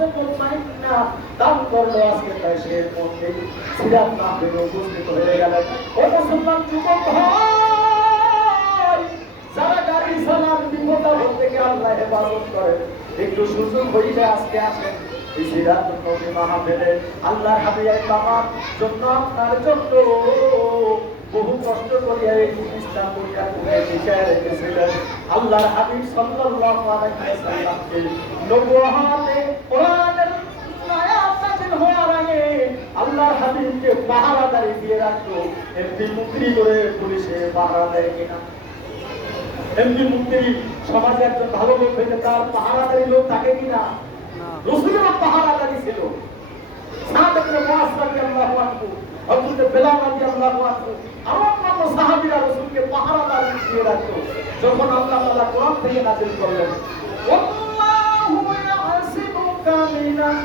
নাফসে মুতমাইন্না দান করলো আজকে তাই সে মধ্যে সিরাত মাহফিলে উপস্থিত হয়ে গেলেন। ও মুসলমান যুবক ভাই, যারা গাড়ি চালান বিপদ থেকে আল্লাহ হেফাজত করে, একটু সুযোগ হইলে আজকে আসেন এই সিরাত নবী মাহফিলে। আল্লাহর হাবিব আমার জন্য আপনার জন্য বহু কষ্ট করিয়া এই ইসলাম পরিকাঠামো শিখায় রেখেছিলেন। আল্লাহর হাবিব সাল্লাল্লাহু আলাইহি ওয়াসাল্লামকে নবুয়তে কোরআনের আয়াত নাযিল হওয়ার আগে আল্লাহর হাবিবকে পাহারাদারি দিয়ে রাখতো। এমপি মন্ত্রী করে পুলিশে পাহারা দেয় কিনা? এমপি মন্ত্রী সমাজে একজন ভালো লোক হইলে তার পাহারাদারি লোক থাকে কিনা? রাসূলের পাহারাদারি ছিল। সাদ ইবনে মুআজ রাদিয়াল্লাহু আনহু, হযরত বেলাল রাদিয়াল্লাহু আনহু, অন্যান্য সাহাবীরা রাসূলকে পাহারাদারি দিয়ে রাখতো। যখন আল্লাহ তাআলা কোরআন থেকে নাযিল করলেন, আল্লাহু ইয়াসিমুকা মিনান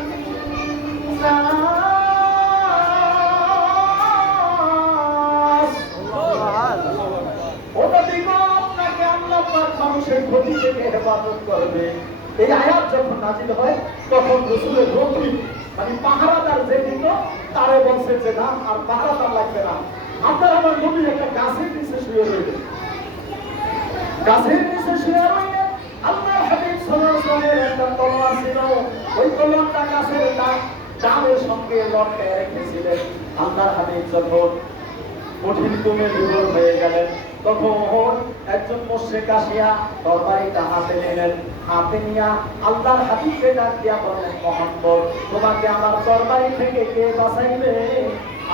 নাস, ওটা দিগো আপনাকে আল্লাহ পাক মানুষের ক্ষতি থেকে হেফাজত করবে। এই আয়াত যখন নাযিল হয় তখন রাসূলের রক্ষী মানে পাহারাদার যে দিত তারে বলছে যে না আর পাহারাদার লাগবে না, আপনার আমার নবী একটা গাছের নিচে শুয়ে রইলেন। গাছের নিচে শুয়ে রইলেন। আল্লাহর হাবিব সাল্লাল্লাহু আলাইহি ওয়াসাল্লামের একটা তলোয়ার ছিল, ওই তলোয়ারটা গাছের ডালের সঙ্গে লটকে রেখেছিলেন। আল্লাহর হাবিব যখন কঠিন ঘুমে বিভোর হয়ে গেলেন তখন একজন মুশরিক আসিয়া তরবারিটা হাতে নিলেন। হাতে নিয়া আল্লাহর হাবিবকে ডাক দিয়া বললেন, মুহাম্মদ তোমাকে আমার তরবারি থেকে কে বাঁচাইবে?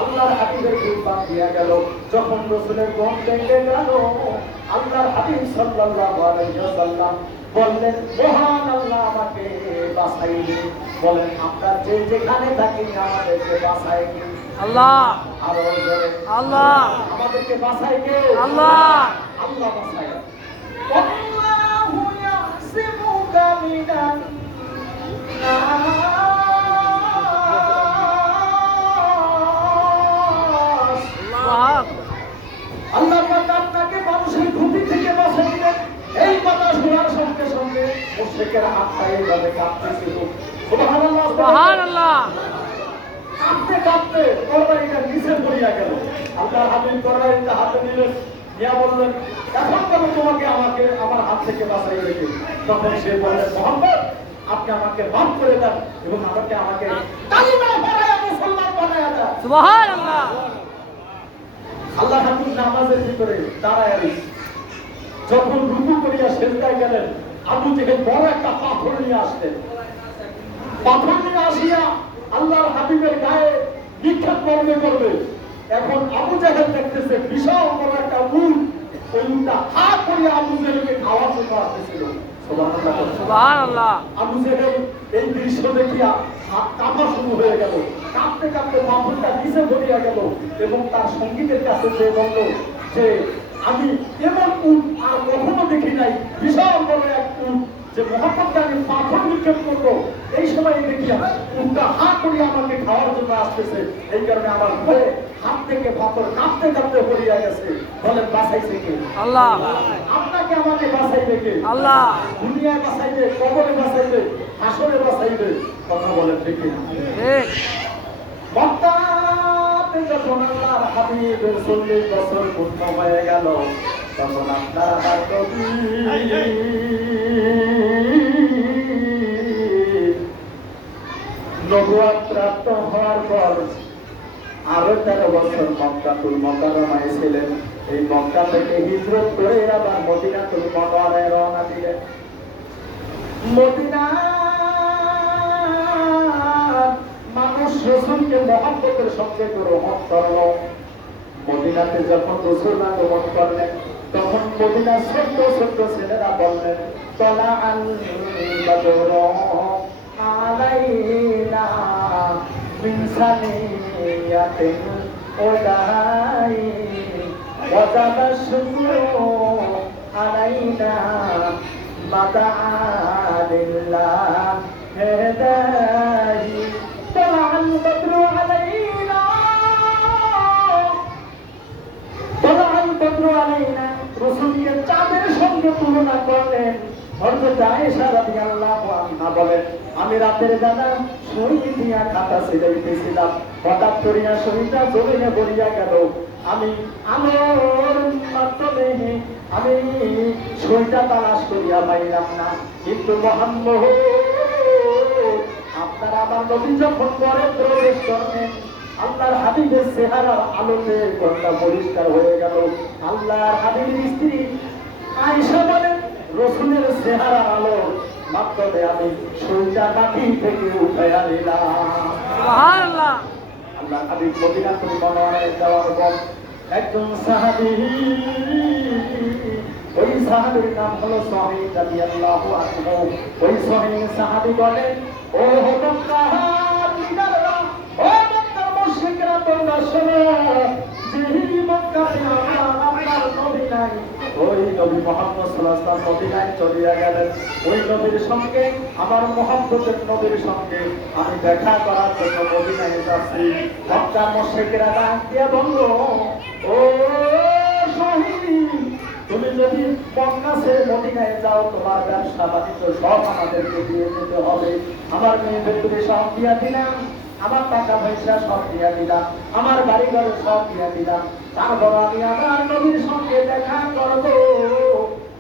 আল্লাহর হাবিবের কুরবান দিয়া গেল। যখন রাসূলের গম কেটে গেল, আল্লাহর হাবিব সাল্লাল্লাহু আলাইহি ওয়াসাল্লাম বললেন, মহান আল্লাহ আমাকে বাঁচাইবে। বলেন আমরা যে যেখানে থাকি আমাদেরকে বাঁচায় কে? আল্লাহ। আরো জোরে আল্লাহ। আমাদেরকে বাঁচায় কে? আল্লাহ। আল্লাহ বাঁচায়। আল্লাহু ইয়াসিমুকা মিনান নাস, আল্লাহ পাক আপনাকে মানুষের ক্ষতি থেকে বাঁচাইবেন। এই কথা শোনার সঙ্গে সঙ্গে মুশরিকের হাতটা এইভাবে কাঁপতেছিল। সুবহানাল্লাহ, সুবহানাল্লাহ। কাঁপতে কাঁপতে তরবারিটা নিচে পড়িয়া গেল। আল্লাহর হাবিব তরবারিটা হাতে নিলেন, নিয়া বললেন, এখন বলো তোমাকে আমাকে আমার হাত থেকে বাঁচাইবে কে? তখন সে বললেন, মুহাম্মদ আপনি আমাকে মাফ করে দেন এবং আমাকে কালিমা পড়ায়া মুসলমান বানায়া দেন। সুবহানাল্লাহ। আল্লাহর হাবিব নামাজের ভিতরে দাঁড়ায় রইলেন। যখন রুকু করিয়া সিজদায় গেলেন, আবু জেহেল বড় একটা পাথর নিয়ে আসলেন। পাথর নিয়ে আসিয়া আল্লাহর হাবিবের গায়ে নিক্ষেপ করবে। এখন আবু জেহেল দেখতেছে বিশাল বড় একটা উট, ওই উটটা হা করিয়া আবু জেহেলকে খাওয়ার জন্য আসতেছিল। সুবহানাল্লাহ, সুবহানাল্লাহ। আবু জেহেল এই দৃশ্য দেখিয়া হাত কাঁপা শুরু হয়ে গেল। কাঁপতে কাঁপতে পাথরটা নিচে পড়িয়া গেল এবং তার সঙ্গীদের কাছে যে বলল যে আমি এমন উট আর কখনো দেখি নাই, বিশাল বড় এক উট যে মুহাম্মদকে আমি পাথর নিক্ষেপ করবো, এই সময় দেখিয়া উটটা হা করিয়া আমাকে খাওয়ার জন্য আসতেছে। এই কারণে আমার ভয়ে হাত থেকে পাথর কাঁপতে কাঁপতে পড়িয়া গেছে। বলেন বাঁচাইছে কে? আল্লাহ। আপনাকে আমাকে বাঁচাইবে কে? আল্লাহ। দুনিয়ায় বাঁচাইবে, কবরে বাঁচাইবে, হাসরে বাঁচাইবে। কথা বলেন ঠিক না? ঠিক। মক্কাতে যখন আল্লাহর হাবিবের 40 বছর পূর্ণ হয়ে গেল, তখন আপনার নবী নবুয়ত প্রাপ্ত হওয়ার পর আরো 13 বছর মক্কাতুল মুকাররমায় ছিলেন। এই মক্কা থেকে হিজরত করে আবার মদিনাতুল মুনাওয়ারায় রওনা দিলেন। মদিনা মানুষ রাসূলকে মহব্বতের সঙ্গে গ্রহণ করল। মদিনাতে যখন রাসূল আগমন করলেন তখন মদিনার ছোট্ট ছোট্ট ছেলেরা বললেন, তলা আল বদর আলাইনা মিন সানিয়াতিন ওদাই ওয়াজাবা শুকরু আলাইনা মাদাআলিল্লাহ হেদাই তলা আল বদর আলাইনা তলা আল বদর আলাইনা। রাসূলকে চাঁদের সঙ্গে তুলনা করলেন। হযরত আয়েশা রাদিয়াল্লাহু আনহা বলেন, আমি রাতের বেলা সই দিয়া খাতা ছিলাইতেছিলাম, হঠাৎ করিয়া সইটা জমিনে পড়িয়া গেল। আমি আলোর মাধ্যমে আমি সইটা তালাশ করিয়া পাইলাম না। কিন্তু মুহাম্মদ, আপনার আমার নবী যখন ঘরে প্রবেশ করলেন, আল্লাহর হাবিবের চেহারার আলোতে ঘরটা পরিষ্কার হয়ে গেল। আল্লাহর হাবিবের স্ত্রী আয়েশা বলেন, রাসূলের চেহারার আলোর মাধ্যমে আমি সইটা মাটি থেকে উঠাইয়া নিলাম। সুবহানাল্লাহ। আল্লাহর হাবিব মদিনাতুল মুনাওয়ারায় যাওয়ার পর একজন সাহাবী, ওই সাহাবীর নাম হলো সুহাইল রাদিয়াল্লাহু আনহু। ওই সুহাইল সাহাবী বলেন, ও মক্কার লিডাররা, ও মক্কার মুশরিকরা, তোমরা শোনো, যেই মক্কাতে আপনার নবী নাই, ওই নবী মুহাম্মদ সাল্লাল্লাহু আলাইহি ওয়াসাল্লাম মদিনায় চলিয়া গেলেন। ওই নবীর সঙ্গে, আমার মুহাম্মদের নবীর সঙ্গে আমি দেখা করার জন্য মদিনায় যাচ্ছি। মক্কার মুশরিকরা ডাক দিয়ে বলল, ও সুহাইল, তুমি যদি মক্কা ছেড়ে মদিনায় যাও, তোমার ব্যবসা বাণিজ্য সব আমাদেরকে দিয়ে যেতে হবে। আমার মেয়েদের তুমি সব দিয়া দিলাম, আমার টাকা পয়সা সব দিয়া দিলাম, আমার বাড়ি ঘর সব দিয়া দিলাম, তারপর আমি আমার নবীর সঙ্গে দেখা করব।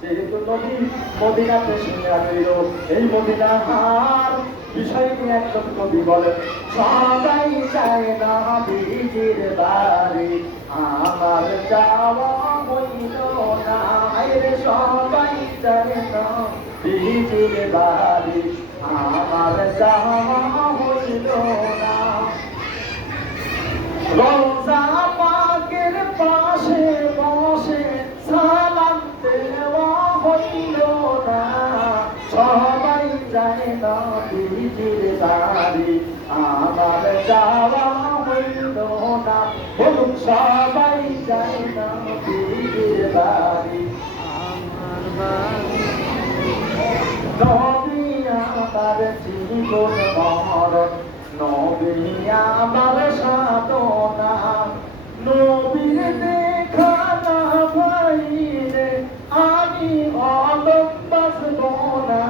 যেহেতু নবী মদিনাতে শুনিয়া গেল, এই মদিনার বিষয় নিয়ে একজন কবি বলেন, সবাই যায় না নবীজির বাড়ি, আমার যাওয়া হইল না। রে সবাই যায় না নবীজির বাড়ি, আমার যাওয়া হইল না। রওজা পাকের পাশে বসে সালাম দেওয়া হইল না। সবাই যায় না নবীজির বাড়ি, আমার যাওয়া হইল না। বলুন, সবাই যায় না নবীজির বাড়ি, আমার বাড়ি। নবী আমার জীবন মরণ, নবী আমার সাধনা, নবীর দেখা না পাইলে আমি অলম বাঁচব না।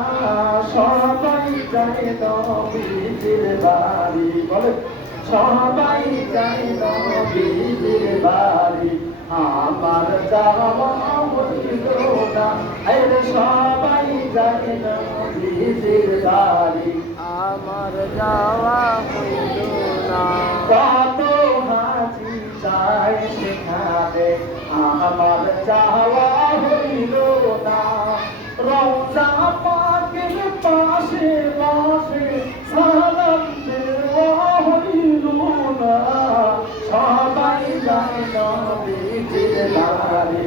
সবাই যায় নবীজির বাড়ি, বলে সবাই যায় নবীজির বাড়ি, আমার যাওয়া হইল না। সবাই যায় নবীজির বাড়ি, আমার যাওয়া হইল না। কত হাজি যায় সেখানে, আমার যাওয়া হইল না। রওজা পাকের পাশে বসে সালাম দেওয়া হইল না। সবাই যায় নবীজির বাড়ি,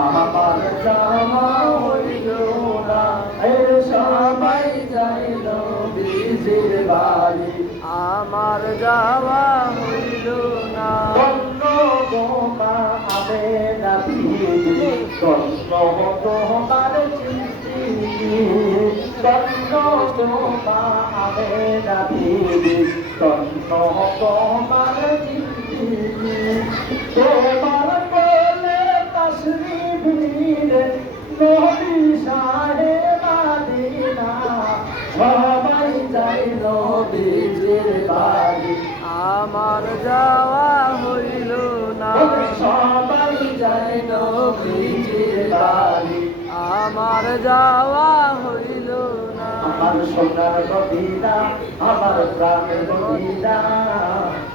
আমার যাওয়া হইল না। সবাই যায় নবীজির বাড়ি, আমার যাওয়া হইল না। কন্ন গোমা আবে নবী, কন্ন তোমার চিঠি, কন্ন গোমা আবে নবী, কন্ন তোমার চিঠি। তোমার বলে তশরিফ নিলে নবী শাহে মদিনা, সবাই যায় নবীজির বাড়ি, আমার যাওয়া হইল না। সবাই যায় নবীজির বাড়ি, আমার যাওয়া হইল না। আমার সোনার মদিনা, আমার প্রাণের মদিনা,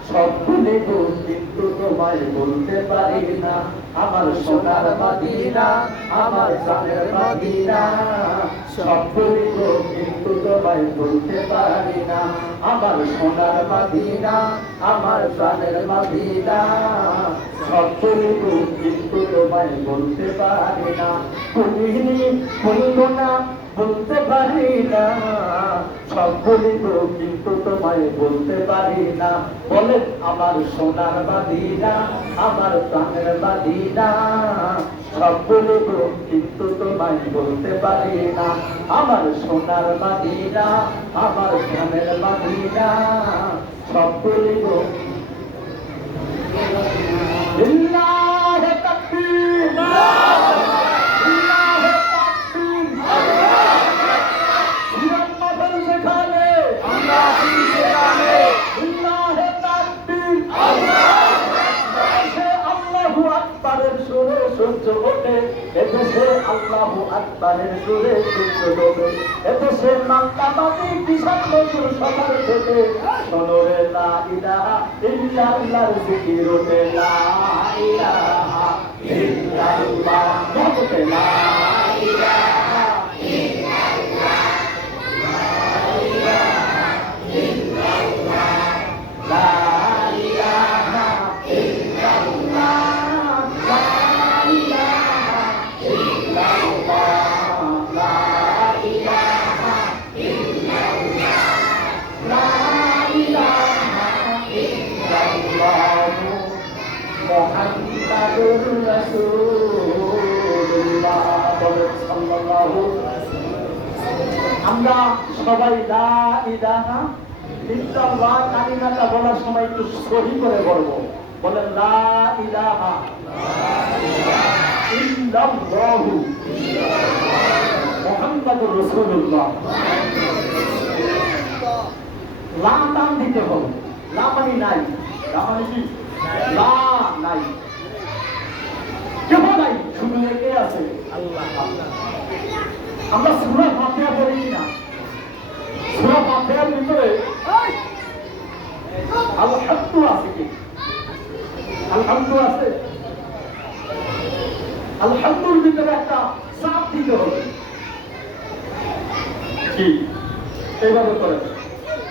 সব ভুলে গো কিন্তু তোমায় বলতে পারি না। আমার সোনার মদিনা, আমার প্রাণের মদিনা, সব ভুলে গো কিন্তু তোমায় বলতে পারি না। আমার সোনার মদিনা, আমার প্রাণের মদিনা, সব ভুলে গো কিন্তু তোমায় বলতে পারি না। তুমি বলবো না, বলতে পারি না, সব বলিব কিন্তু তোমায় বলতে পারি না। বলেন, আমার সোনার মদিনা, আমার প্রাণের মদিনা, সব বলিব কিন্তু তোমায় বলতে পারি না। আমার সোনার মদিনা, আমার প্রাণের মদিনা, সব বলিব। লিল্লাহি তাকবীর, লিল্লাহি তাকবীর। বানের সুরে সূর্য ডোবে এদেশে মান্তাবাদী কিষান মজুর সকাল থেকে শোনোরে লা ইলাহা ইল্লাল্লাহর জিকির ওঠে লা ইলাহা ইল্লাল্লাহ বলতে লা ইলাহা ইল্লাল্লাহ লা ইলাহা ইল্লাল্লাহ লা ইলাহা ইল্লাল্লাহ লা ইলাহা ইল্লাল্লাহ লা ইলাহা ইল্লাল্লাহ মুহাম্মাদুর রাসূলুল্লাহ সাল্লাল্লাহু আমরা সবাই লা ইলাহা ইল্লাল্লাহ কালিমাটা বলার সময় একটু সহি করে বলবো বলেন লা ইলাহা ইল্লাল্লাহু মুহাম্মাদুর রাসূলুল্লাহ লা টান দিতে হবে লা মানে নাই লা মানে কি লা নাই কেউ নাই শুধু কে আছে আল্লাহ আমরা সূরা ফাতিহা পড়ি কিনা সূরা ফাতিহার ভিতরে আলহামদু আছে কি আলহামদু আছে আলহামদুর ভিতরে একটা চাপ দিতে হবে কি এইভাবে করে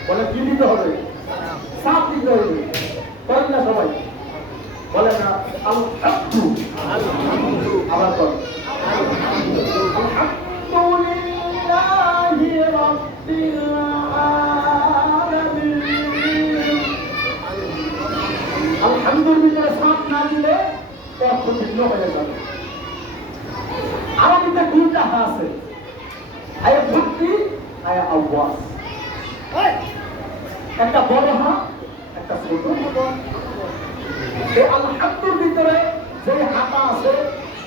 বলে কি দিতে হবে চাপ দিতে হবে করেন না সবাই বলে না আলহামদু আবার কর আলহামদুলিল্লাহি রাব্বিল আলামিন আলহামদুলিল্লাহ সাপ না দিলে অর্থ ভিন্ন হয়ে যাবে আরবিতে দুইটা হা আছে আয়া ভক্তি আয়া আওয়াজ একটা বড় হা একটা ছোট এই আলহামদুর ভিতরে যে হাটা আছে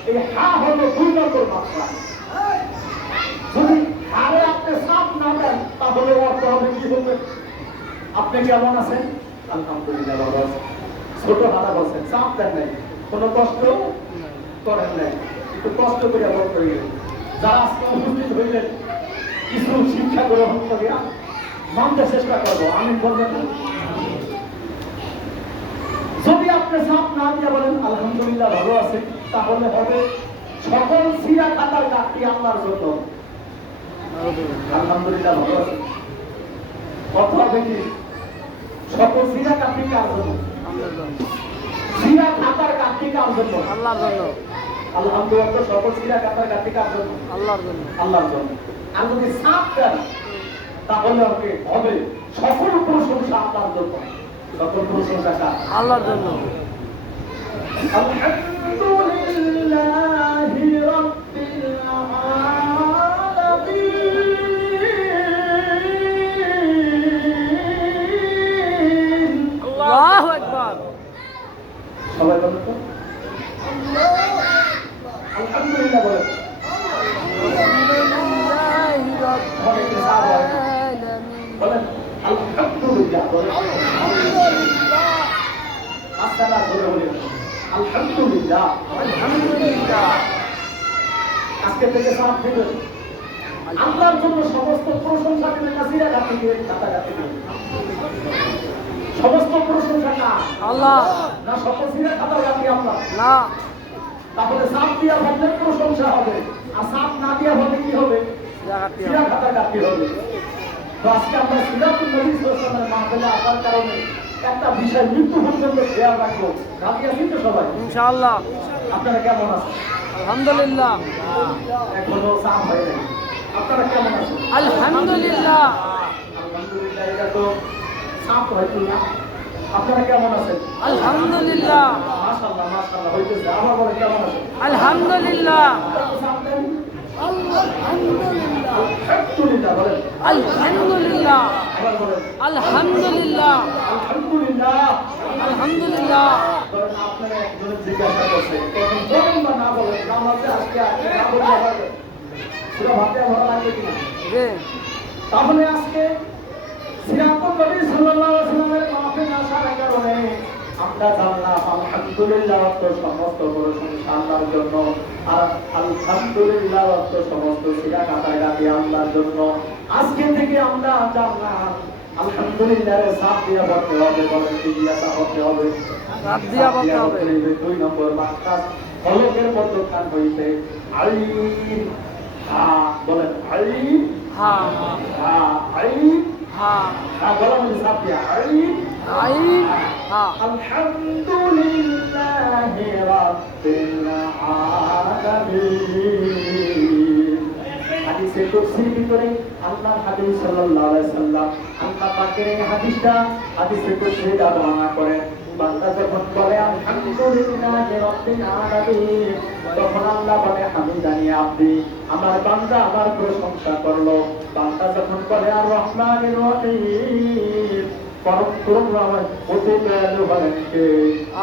এই হা হলো 2 নম্বর মাত্রা যদি হারে আপনি সাপ না দেন তাহলে অর্থ হবে কি হবে আপনি কেমন আছেন আলহামদুলিল্লাহ ভালো আছেন ছোট হাতা বলছেন চাপ দেন নাই কোনো কষ্ট করেন নাই একটু কষ্ট করে বলতে গেলেন যারা আজকে উপস্থিত হইলেন কিছু শিক্ষা গ্রহণ করিয়া মানতে চেষ্টা করবো আমি বলবেন যদি আপনি চাপ না দিয়ে বলেন আলহামদুলিল্লাহ ভালো আছে তাহলে হবে সকল সিরা খাতার কাটি আল্লাহর জন্য আলহামদুলিল্লাহ ভালো আছে কত হবে কি সকল সিরা কাটি কার জন্য সিরা খাতার কাটি কার জন্য আল্লাহর জন্য আলহামদুলিল্লাহ সকল সিরা খাতার কাটি কার জন্য আল্লাহর জন্য আল্লাহর জন্য আর যদি চাপ দেন তাহলে হবে সকল প্রশংসা আল্লাহর জন্য সকল প্রশংসা কার আল্লাহর জন্য আলহামদুলিল্লাহি রাব্বিল আলামিন আল্লাহু আকবার সবাই বলেন তো আলহামদুলিল্লাহ বলেন আলহামদুলিল্লাহি রাব্বিল আলামিন বলেন আলহামদুলিল্লাহ বলেন আলহামদুলিল্লাহ আসসালামু আলাইকুম আলহামদুলিল্লাহ আলহামদুলিল্লাহ আজকে থেকে সাত দিন আল্লাহর জন্য সমস্ত প্রশংসা দিলেন নাসিরা গাতি দিয়ে খাতা গাতি দিয়ে সমস্ত প্রশংসা না আল্লাহ না সকল সিরা খাতা গাতি আল্লাহ না তাহলে সাত দিয়া বললে প্রশংসা হবে আর সাত না দিয়া বললে কি হবে সিরা খাতা গাতি হবে তো আজকে আমরা সিরাতুল নবী সাল্লাল্লাহু আলাইহি ওয়াসাল্লামের মাহফিলে আসার কারণে একটা বিষয় মৃত্যু পর্যন্ত খেয়াল রাখবো রাজি আছেন তো সবাই ইনশাআল্লাহ আপনারা কেমন আছেন আলহামদুলিল্লাহ এখনো সাফ হয় নাই আপনারা কেমন আছেন আলহামদুলিল্লাহ আলহামদুলিল্লাহ এটা তো সাফ হয়তো না আপনারা কেমন আছেন আলহামদুলিল্লাহ মাশাআল্লাহ মাশাআল্লাহ হইতেছে আমার বলে কেমন আছেন আলহামদুলিল্লাহ আলহামদুলিল্লাহ আলহামদুলিল্লাহ বলেন আলহামদুলিল্লাহ আবার বলেন আলহামদুলিল্লাহ আলহামদুলিল্লাহ আলহামদুলিল্লাহ বলেন আপনারা একজন জিজ্ঞাসা করছে তখন বলেন বা না বলেন আমাকে আজকে না বলতে হবে পুরো ভাতে ভালো লাগবে কিনা জি তাহলে আজকে সিরাতুল নবী সাল্লাল্লাহু আলাইহি ওয়াসাল্লামের মাহফিলে আসার কারণে আমরা জানলাম আলহামদুলিল্লাহ তো সমস্ত প্রশংসা আল্লাহর জন্য, আর আলহামদুলিল্লাহ তো সমস্ত সিরা কাটাকাটি আল্লাহর জন্য। আজকে থেকে আমরা জানলাম আলহামদুলিল্লাহ সাপ দিয়া বলতে হবে, বলেন কি দিয়া বলতে হবে? সাপ দিয়া বলতে হবে। 2 নম্বর মাকসাদ ফলকের মধ্যখান হইতে আইন হা, বলেন আইন হা হা আইন হা হা, বলেন সাপ দিয়া আইন আইন হা। আলহামদুলিল্লাহি রাব্বিল আলামিন। হাদিসে কুদসির ভিতরে আল্লাহর হাবিব সাল্লাল্লাহু আলাইহি সাল্লাম আল্লাহ পাকের এই হাদিসটা হাদিসে কুদসিটা বর্ণনা করেন। বান্দা যখন বলে আলহামদুলিল্লাহি রাব্বিল আলামিন, তখন আল্লাহ বলে হামিদানি আব্দি, আমার বান্দা আমার প্রশংসা করলো। বান্দা যখন বলে আর রহমানির রহিম, পরম করুণাময় অতি দয়ালু হলেন কে?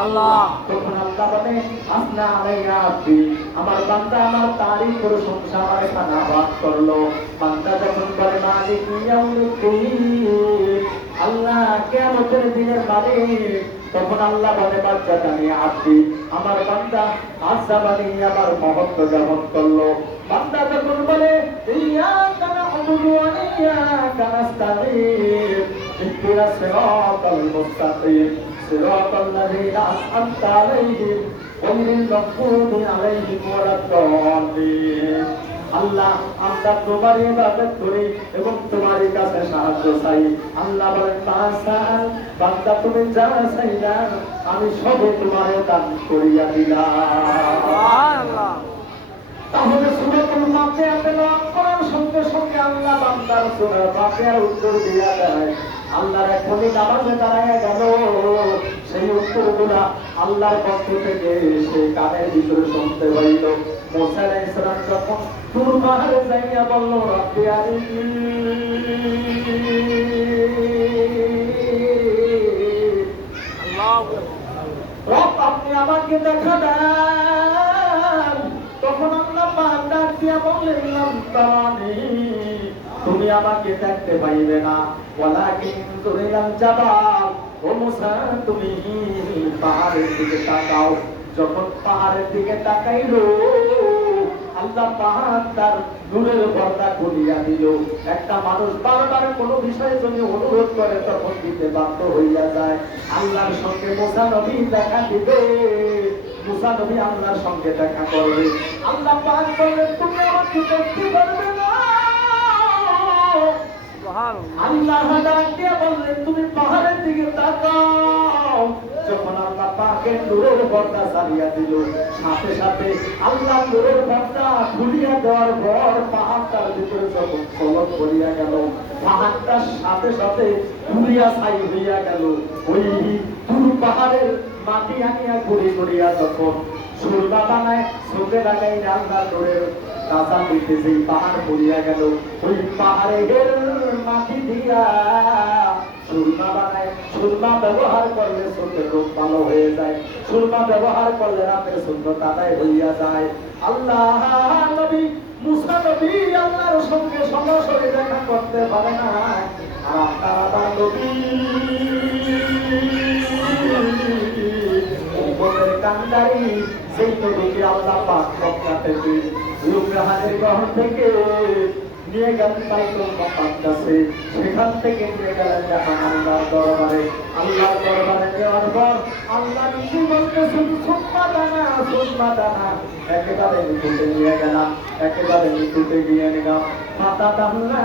আল্লাহ। তখন আল্লাহ বলে আসনা আলাইয়া আব্দি, আমার বান্দা আমার তারই প্রশংসা আমার সানাবাদ করলো। বান্দা যখন বলে মালিক ইয়াউমিদ্দিন, আল্লাহ কিয়ামতের দিনের মালিক, তখন আল্লাহ বলে বাচ্চা জানিয়ে আব্দি, আমার বান্দা আযাবানি আমার মহত্ব জ্ঞাপন করলো। বান্দা যখন বলে ইয়াকা না'বুদু ওয়া ইয়াকা নাস্তাঈন, ইহদিনাস সিরাতাল মুস্তাকিম সিরাতাল লাযীনা আন'আমতা আলাইহিম গায়রিল মাগদুবি আলাইহিম ওয়ালাদ-দাল্লিন। আল্লাহ আমরা তোমার ইবাদত করি এবং তোমার কাছে সাহায্য চাই। আল্লাহ বলেন মাসাল, বান্দা তুমি যা চাইলা আমি সবে তোমার দান করিয়া দিলাম। সুবহানাল্লাহ। তাহলে সূরাতুল ফাতিহা তেলাওয়াত করার সঙ্গে সঙ্গে আল্লাহ বান্দার সূরা ফাতিহার উত্তর দিয়া দেয়। আল্লাহর এখনই নামাজে দাঁড়ায় গেল, সেই উত্তরগুলা আল্লাহর পক্ষ থেকে সেই কানের ভিতরে শুনতে হইল। মুসা আলাইহিস সালাম যখন তুর পাহাড়ে যাইয়া বলল রাব্বি আরিনি, আল্লাহু রব আপনি আমাকে দেখা দেন। তখন আল্লাহ পাক ডাক দিয়া বললেন লাম তারানি, তুমি আমাকে দেখতে পাইবে না, ওয়ালাকিন তুরিলাল জাবাল, ও মুসা তুমি পাহাড়ের দিকে তাকাও। যখন পাহাড়ের দিকে তাকাইলো, আল্লাহ পাহাড় তার নূরের পর্দা খুলিয়া দিল। একটা মানুষ বারবার কোনো বিষয়ের জন্য অনুরোধ করে তখন দিতে বাধ্য হইয়া যায়। আল্লাহর সঙ্গে মুসা নবী দেখা দিবে, মুসা নবী আল্লাহর সঙ্গে দেখা করবে। আল্লাহ পাক বললেন তুমি আমাকে দেখতে পারবে না। সুবহানাল্লাহ। আল্লাহ ডাক দিয়ে বললেন তুমি পাহাড়ের দিকে তাকাও। যখন আল্লাহ পাকের নূরের পর্দা ছাড়িয়া দিল, সাথে সাথে আল্লাহ নূরের পর্দা খুলিয়া দেওয়ার পর পাহাড়টার ভিতরে যখন ফলক করিয়া গেল, পাহাড়টার সাথে সাথে ঘুরিয়া ছাই হইয়া গেল। ওই দূর পাহাড়ের মাটি আনিয়া ঘুরে ঘুরিয়া যখন সুরমা বানায়, চোখে লাগাই আল্লাহ নূরের কাঁচা দিতে যেই পাহাড় পড়িয়া গেল, ওই পাহাড়ের মাটি দিয়া সুরমা বানায়। সুরমা ব্যবহার করলে চোখের রোগ ভালো হয়ে যায়, সুরমা ব্যবহার করলে রাতের শূন্যতা আদায় হইয়া যায়। আল্লাহ নবী মুসা নবী আল্লাহর সঙ্গে সরাসরি দেখা করতে পারে না, আর আপনারা নবী উম্মতের কান্ডারি সেই নবীকে আল্লাহ পাক মক্কা থেকে লুকরাহানের গহর থেকে নিয়ে গেলেন বাইতুল মুকাদ্দাসে। সেখান থেকে নিয়ে গেলেন যখন আল্লাহর দরবারে। আল্লাহর দরবারে নেওয়ার পর আল্লাহ নিজে বলতেছেন সুম্মা দানা, একেবারে নিকুটে নিয়ে গেলাম, একেবারে নিকুটে গিয়ে নিলাম। মাথা টানলা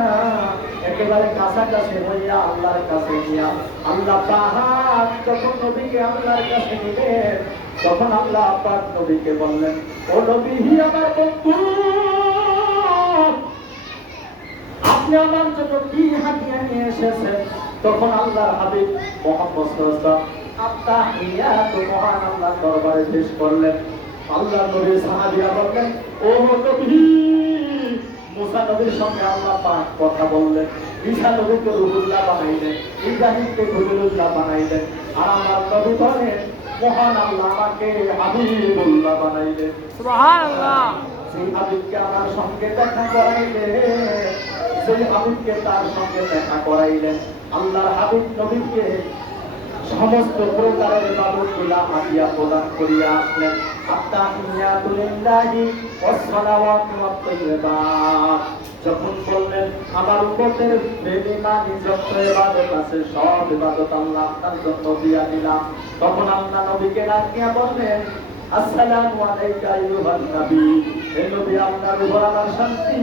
একেবারে কাছাকাছি হইয়া আল্লাহর কাছে নিয়া আল্লাহ পাক যখন নবীকে আল্লাহর কাছে নিলেন, তখন আল্লাহ পাক নবীকে বললেন ও নবী আমার বন্ধু, আপনি আমার জন্য কি হাদিয়া নিয়ে এসেছেন? তখন আল্লাহর হাবিব মুহাম্মদ সাল্লাল্লাহু আলাইহি ওয়াসাল্লাম আত্তাহিয়াতু মহান আল্লাহর দরবারে পেশ করলেন। আল্লাহর নবী সাহাবীরা বললেন ও নবী, মুসা নবীর সঙ্গে আল্লাহ পাক কথা বললেন, ঈসা নবীকে রুহুল্লাহ বানাইলেন, ইব্রাহিমকে খলিলুল্লাহ বানাইলেন, আর আমার নবী বলেন মহান আল্লাহ আমাকে হাবিবুল্লাহ বানাইলেন। সুবহানাল্লাহ। সেই হাবিবকে আমার সঙ্গে দেখা করাইলেন, সেই হাবিবকে তার সঙ্গে দেখা করাইলেন। আল্লাহর হাবিব নবীকে সমস্ত প্রকারের ইবাদতগুলা হাদিয়া প্রদান করিয়া আসলেন। আত্তাহিয়াতু লিল্লাহি ওয়াস সালাওয়াতু ওয়াত তাইয়্যিবাত। যখন বললেন আমার উম্মতের বেঈমানি যত ইবাদত আছে সব ইবাদত আল্লাহ আপনার জন্য দিয়া দিলাম, তখন আল্লাহ নবীকে ডাক দিয়া বললেন আসসালামু আলাইকা আইয়ুহান নবী, হে নবী আপনার উপর আমার শান্তি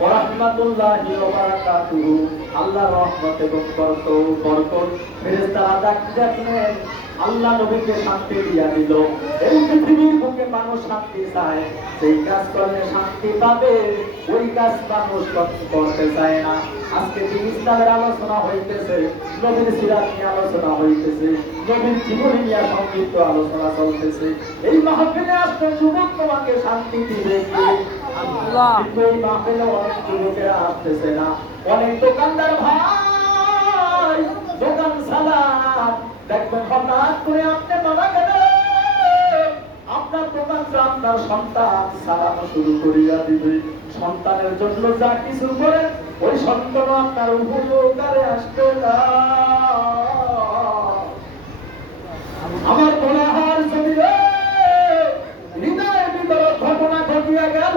ওয়া রাহমাতুল্লাহি ওয়া বারাকাতুহু, আল্লাহর রহমত এবং বরকত। ফেরেশতারা ডাক দেখলেন আল্লাহ নবীকে শান্তি দিয়া দিল। এই পৃথিবীর বুকে মানুষ শান্তি চায়, সেই কাজ করলে শান্তি পাবে, ওই কাজ মানুষ করতে চায় না। আজকে যে ইসলামের আলোচনা হইতেছে, নবীর সিরাত নিয়ে আলোচনা হইতেছে, নবীর জীবনী নিয়ে সংক্ষিপ্ত আলোচনা চলতেছে, এই মাহফিলে আসলে যুবক তোমাকে শান্তি দিবে কি? আল্লাহ। কিন্তু এই মাহফিলে অনেক যুবকেরা আসতেছে না, অনেক দোকানদার ভাই দোকান সালাম দেখবেন হঠাৎ করে আপনি মারা গেলেন, আপনার দোকানটা আপনার সন্তান সালানো শুরু করিয়া দিবে। সন্তানের জন্য যা কিছু করেন ওই সন্তান আপনার উপকারে আসবে না। আমার গোলাহার শরীরে হৃদয়ের ভিতরে ঘটনা ঘটিয়া গেল।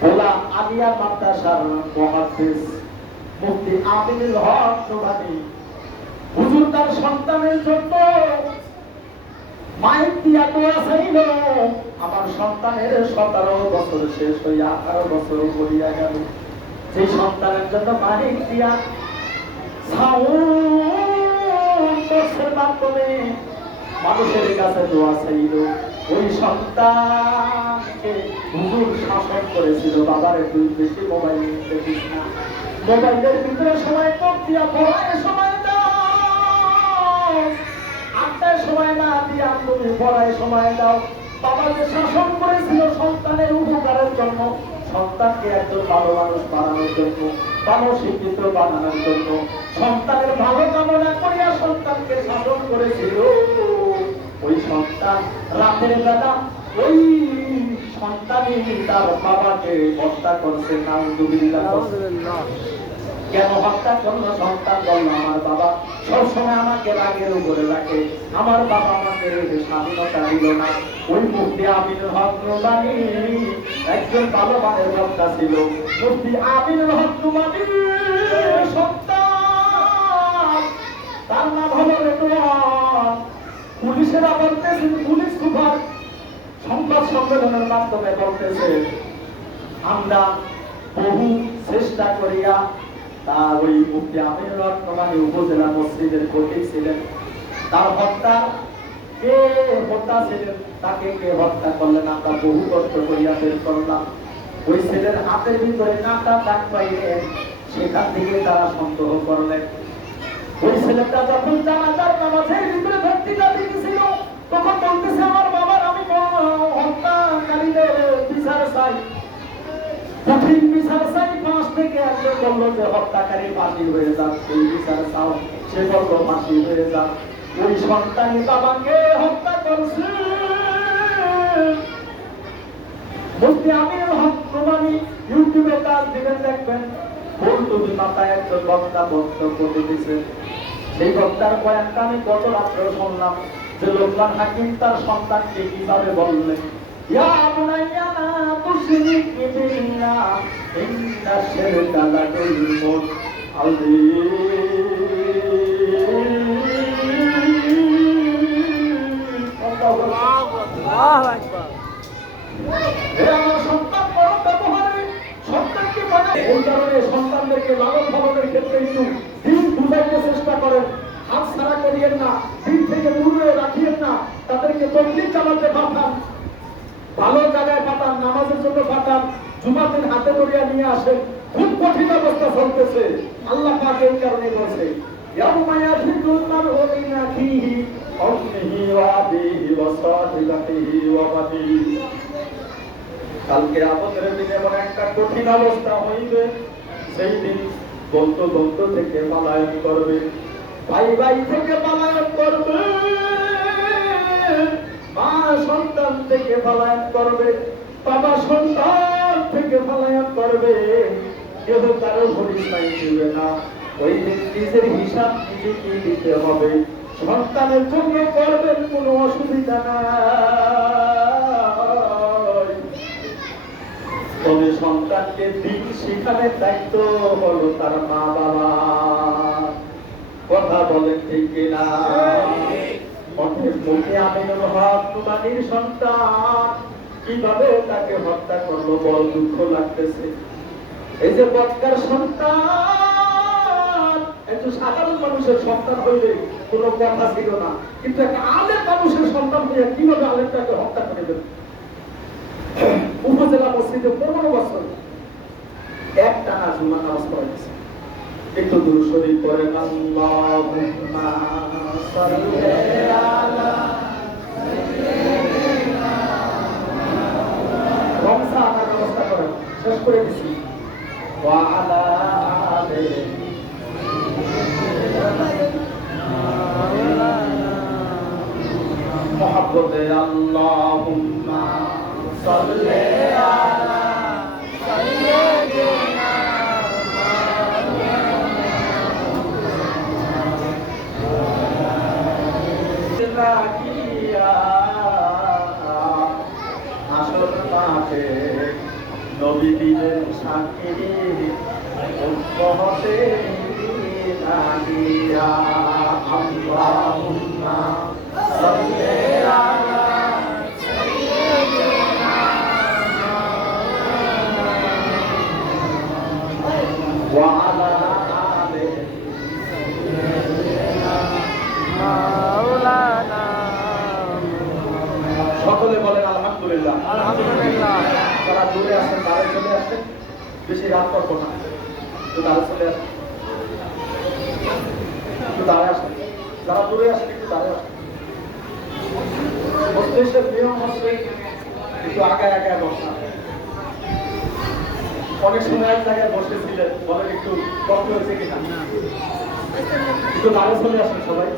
ভোলা আলিয়া মাদ্রাসার মুহাদ্দিস মুফতি আমিনুল হক নোমানী হুজুর তার সন্তানের জন্য মাইক দিয়া দোয়া চাইল। আমার সন্তানের 17 বছর শেষ হইয়া 18 বছর পড়িয়া গেল, সেই সন্তানের জন্য মাইক দিয়া সাউন্ডের মাধ্যমে মানুষের কাছে দোয়া চাইল। ওই সন্তানকে হুজুর শাসন করেছিল, বাবারে তুই বেশি মোবাইল নিতে দিস না, মোবাইলের ভিতরে সময় কম দিয়া পড়ায় সময় দাও, 8টায় সময় না দিয়া তুমি পড়ায় সময় দাও। বাবাকে শাসন করেছিল সন্তানের উপকারের জন্য, সন্তানকে একজন ভালো মানুষ বানানোর জন্য, ভালো শিক্ষিত বানানোর জন্য, সন্তানের ভালো কামনা করিয়া সন্তানকে শাসন করেছিল। ওই সন্তান রাতের বেলা ওই সন্তানই তার বাবাকে হত্যা করছে। নাউযুবিল্লাহ। কেন হত্যা করলো? সন্তান বলল আমার বাবা সবসময় আমাকে রাগের উপরে রাখে, আমার বাবা আমাকে স্বাধীনতা দিল না। ওই মুফতি আমিনুল হক নোমানী একজন ভালো মানের বক্তা ছিল। মুফতি আমিনুল হক নোমানী সন্তান, তার নাম হলো রেদওয়ান। পুলিশেরা বলতেছে, পুলিশ সুপার সংবাদ সম্মেলনের মাধ্যমে বলতেছে আমরা বহু চেষ্টা করিয়া তা ওই মুফতি আমিনুল হক নোমানী উপজেলা মসজিদের খতিব ছিলেন, তার হত্যা কে হত্যা ছিলেন, তাকে কে হত্যা করলেন আমরা বহু কষ্ট করিয়া বের করলাম। ওই ছেলের হাতের ভিতরে কাঁটা দাগ পাইলেন, সেখান থেকে তারা সন্দেহ করলেন। ওই ছেলেটা যখন জানাজার নামাজের ভিতরে ভর্তিটা দিয়েছিল তখন বলতেছে আমার বাবার আমি হত্যাকারীদের বিচার চাই, কঠিন বিচার চাই। 5 থেকে একজন বললো যে হত্যাকারী ফাঁসি হয়ে যাক, সেই বিচার চাও, সে বললো ফাঁসি হয়ে যাক। ওই সন্তানই বাবাকে হত্যা করছে। মুফতি আমিনুল হক নোমানী ইউটিউবে কাজ দিবেন দেখবেন, বলতুবি মাথায় একজন বক্তা বক্তব্য দিতেছে। সেই বক্তার বয়ানটা আমি গত রাত্রে শুনলাম যে লোকমান হাকিম তার সন্তানকে কিভাবে বললেন ইয়া বুনাইয়া লা তুশরিক বিল্লাহ ইন্না শিরকা লাযুলমুন আযীম। হে আমার সন্তান বড় ব্যবহারে সন্তানকে মানে এই কারণে সন্তানদেরকে লালন পালনের ক্ষেত্রে একটু দিন বুঝাইতে চেষ্টা করেন, হাত ছাড়া করিয়েন না, দিন থেকে দূরে রাখিয়েন না, তাদেরকে তকলিফ চালাতে পাঠান, ভালো জায়গায় পাঠান, নামাজের জন্য পাঠান, জুমার দিন হাতে করিয়া নিয়ে আসেন। খুব কঠিন অবস্থা চলতেছে, আল্লাহ পাক এই কারণে বলছে ইয়াউমা ইয়াফিরুল মারউ মিন আখিহি ওয়া উম্মিহি ওয়া আবিহি ওয়া সাহিবাতিহি ওয়া বানিহি। কালকে আমাদের দিনে এমন একটা কঠিন অবস্থা হইবে, সেই দিন বন্ধু থেকে পলায়ন করবে, ভাই ভাই থেকে পলায়ন করবে, মা সন্তান থেকে পলায়ন করবে, বাবা সন্তান থেকে পলায়ন করবে, কেউ কারো পরিচয় দিবে না। ওই নিজের হিসাব নিজেকে দিতে হবে। সন্তানের জন্য করবেন কোনো অসুবিধা নাই, তবে সন্তানকে দিন শিখানোর দায়িত্ব হলো তার মা বাবা। কথা বলেন ঠিক কিনা? অনেক মুখে আমিনুল হক নুমানির সন্তান কিভাবে তাকে হত্যা করলো, বড় দুঃখ লাগতেছে। এই যে বৎকার সন্তান, একটু সাধারণ মানুষের সন্তান হইলে কোনো কথা ছিল না, কিন্তু একটা আলেম মানুষের সন্তান হইয়া কিভাবে আলেমটাকে হত্যা করে দেবে? উপজেলা মসজিদে 15 বছর একটানা জুমার নামাজ পড়াইছে। একটু দুরূদ শরীফ পড়েন, আল্লাহুম্মা সাল্লি আলা রমজানের ব্যবস্থা করেন, শেষ করে দিছি। ওয়া আলা আলি মুহাব্বতে আল্লাহুম্মা সাল্লি আলা সাইয়্যিদিনা আসল মাঠে নবী দিলেন সাক্ষী উম্মতে লাগিয়া। আল্লাহুম্মা সাল্লি আলা সাইয়্যিদিনা ওয়া আলা আলি মাওলানা। সকলে বলেন আলহামদুলিল্লাহ। আলহামদুলিল্লাহ। যারা দূরে আসেন তারা চলে আসেন, বেশি রাত করবো না, একটু দাঁড়ে চলে আসেন, একটু দাঁড়ে আসেন। যারা দূরে আসেন একটু দাঁড়ে আসেন। মজলিসের নিয়ম হচ্ছে একটু আগায় আগায় বসা। অনেক সময় এক জায়গায় বসেছিলেন, বলেন একটু কষ্ট হয়েছে কিনা? একটু দাঁড়ে চলে আসেন সবাই।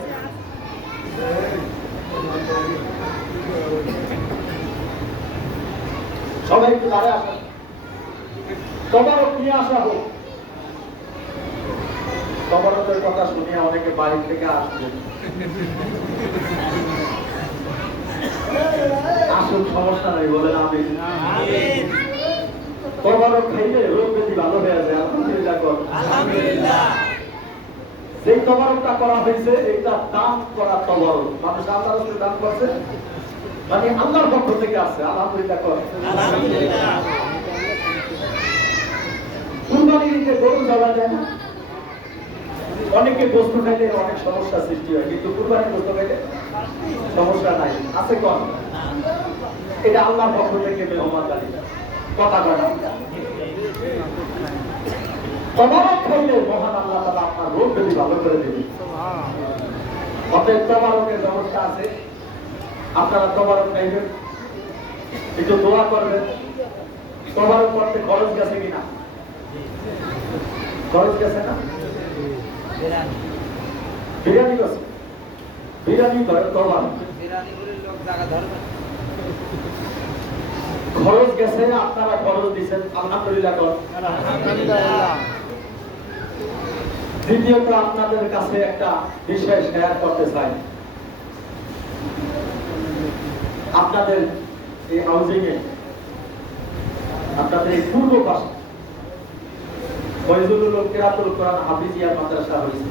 সবাই একটু দাঁড়ে আসেন, তবারক নিয়ে আসা হোক। তবারকের কথা শুনিয়া অনেকে বাইরে থেকে আসবে, আসুন, সমস্যা নাই, বলেন আমিন। তবারক খাইলে রোগ ব্যাধি ভালো হয়ে যায়। আলহামদুলিল্লাহ কর। যেই তবারকটা করা হয়েছে এটা দান করা তবারক, মানুষ আল্লাহর রাস্তায় দান করছে, মানে আল্লাহর পক্ষ থেকে আসছে। আলহামদুলিল্লাহ কর। কুরবানির ঈদে গরু জবাই দেয় না, অনেকে গোস্ত খাইলে অনেক সমস্যা সৃষ্টি হয়, কিন্তু কুরবানির গোস্ত খাইলে সমস্যা নাই, আছে কম। এটা আল্লাহর পক্ষ থেকে মেহমানদারি, কথা কয় না। তবারক খাইলে মহান আল্লাহ তাআলা আপনার রোগ ব্যাধি ভালো করে দেবে। অতএব তবারকের ব্যবস্থা আছে, আপনারা তবারক খাইবেন, একটু দোয়া করবেন। তবারক করতে খরচ গেছে কিনা? খরচ গেছে না? বিরিয়ানি গেছে, বিরিয়ানি ধরে তবারক খরচ গেছে, আপনারা খরচ দিচ্ছেন, আলহামদুলিল্লাহ কর। দ্বিতীয়ত আপনাদের কাছে একটা বিষয় শেয়ার করতে চাই। আপনাদের এই হাউজিং এ, আপনাদের এই পূর্ব পাশে ফয়জুল উলুম কিরাতুল কোরআন হাফিজিয়া মাদ্রাসা হয়েছে।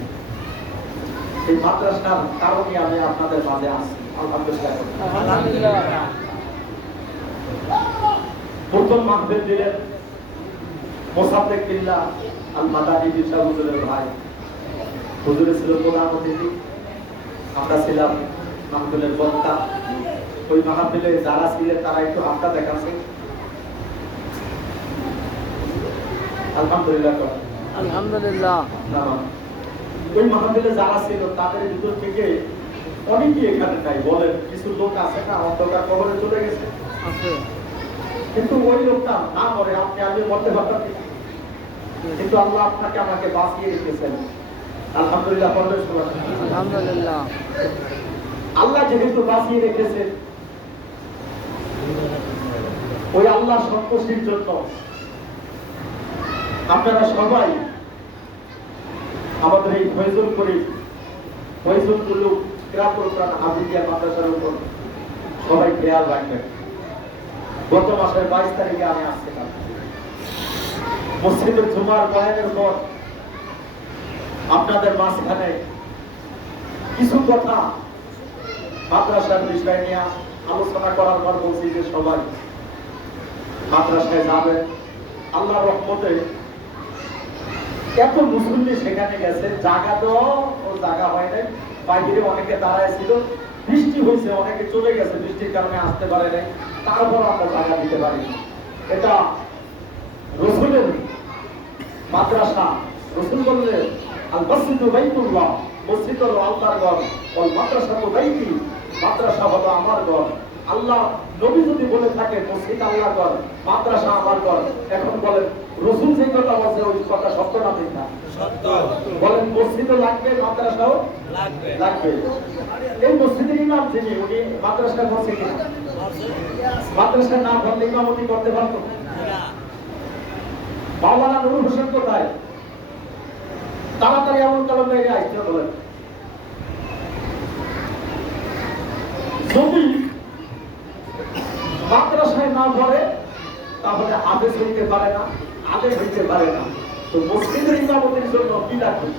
এই মাদ্রাসার কারণে আমি আপনাদের মাঝে আছি, আলহামদুলিল্লাহ। প্রথম মাহফিল দিলেন মোসাদ্দেক বিল্লাহ আল মাদানী বিশা হুজুরের ভাই। হুজুরে ছিল প্রধান অতিথি, আমরা ছিলাম মাহফিলের বক্তা। ওই মাহফিলে যারা ছিলেন তারা একটু হাতটা দেখাচ্ছে, আলহামদুলিল্লাহ। আলহামদুলিল্লাহ। ওই মাহফিলে যারা ছিল তাদের ভিতর থেকে অনেকেই এখানে নাই, বলেন কিছু লোক আছে না অন্ধকার কবরে চলে গেছে, কিন্তু ওই লোকটা না মরে আপনি আগে মরতে পারতেন, কিন্তু আল্লাহ আপনাকে আমাকে বাঁচিয়ে রেখেছেন, আলহামদুলিল্লাহ। আলহামদুলিল্লাহ। আল্লাহ যেহেতু বাঁচিয়ে রেখেছেন, ওই আল্লাহ সন্তুষ্টির জন্য আপনারা সবাই আমাদের এই ফয়জুল করিম ফয়জুল কুলুব কিরাতুল কোরআন হাফিজিয়া মাদ্রাসার উপর সবাই খেয়াল রাখবেন। গত মাসের 22 তারিখে আমি আসছিলাম মসজিদের জুমার বয়ানের পর আপনাদের মাঝখানে কিছু কথা মাদ্রাসার বিষয় নিয়ে আলোচনা করার পর বলছি যে সবাই মাদ্রাসায় যাবেন। আল্লাহর রহমতে এত মুসল্লি সেখানে গেছে, জায়গা তো ও জায়গা হয় নাই, বাইরে অনেকে দাঁড়ায় ছিল, বৃষ্টি হয়েছে, অনেকে চলে গেছে, বৃষ্টির কারণে আসতে পারে নাই, তারপর আমরা জায়গা দিতে পারি। এটা রসুলের মাদ্রাসা। রসুল বললেন আল মসজিদু বাইতুল্লাহ, মসজিদ হলো আল্লাহর ঘর, ওয়াল মাদ্রাসাতু বাইতি, মাদ্রাসা হলো আমার ঘর। আল্লাহ নবী যদি বলে থাকে মসজিদ আল্লাহর ঘর, মাদ্রাসা আমার ঘর, এখন বলেন রসুল যে কথা বলছে ওই কথা সত্য না ঠিক না? সত্য। বলেন মসজিদও লাগবে, মাদ্রাসাও লাগবে। লাগবে। এই মসজিদের ইমাম যিনি, উনি মাদ্রাসায় বসে কিনা? মাদ্রাসায় না বললে ইমামতি করতে পারতো না। মাওলানা নুরুল হোসেন কোথায়? তাড়াতাড়ি এমন কালাম বাইরে আসতে বলেন। যদি মাদ্রাসায় না পড়ে তাহলে হাফেজ হইতে পারে না, আলেম হইতে পারে না। তো মসজিদের ইমামতির জন্য কি লাগবে?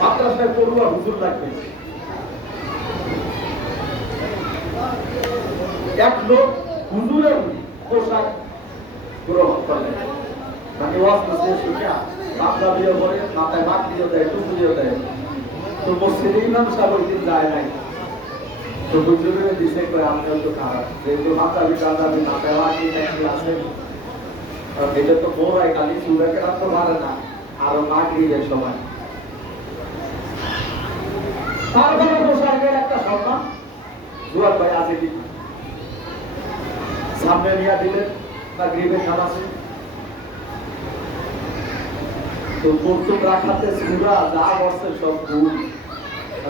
মাদ্রাসায় পড়ুয়া হুজুর লাগবে। এক লোক হুজুরের পোশাক গ্রহণ করলেন, মানে ওয়াজ নসিহত শুনিয়া মাথা দিয়ে পরে মাথায় মাঠ দিয়ে দেয়, টুপি দিয়ে দেয়। তো মসজিদে ইমাম সাহেব ওই দিন যায় নাই, তো হুজুরের দিছে করে আমিও তো খারাপ, যেহেতু মাথা বিকাশাবি মাথায় মাটি নাকি আছে, এটা তো বড় হয় খালি চুরাকে রাখতে পারে না, আরো মাগরিবের সময়। তারপরে পোশাকের একটা সম্মান জুয়ার ভাই আছে কি সামনে নিয়ে দিলেন মাগরিবের নামাজে। তো প্রথম রাখাতে সূরা যা বলছে সব ভুল,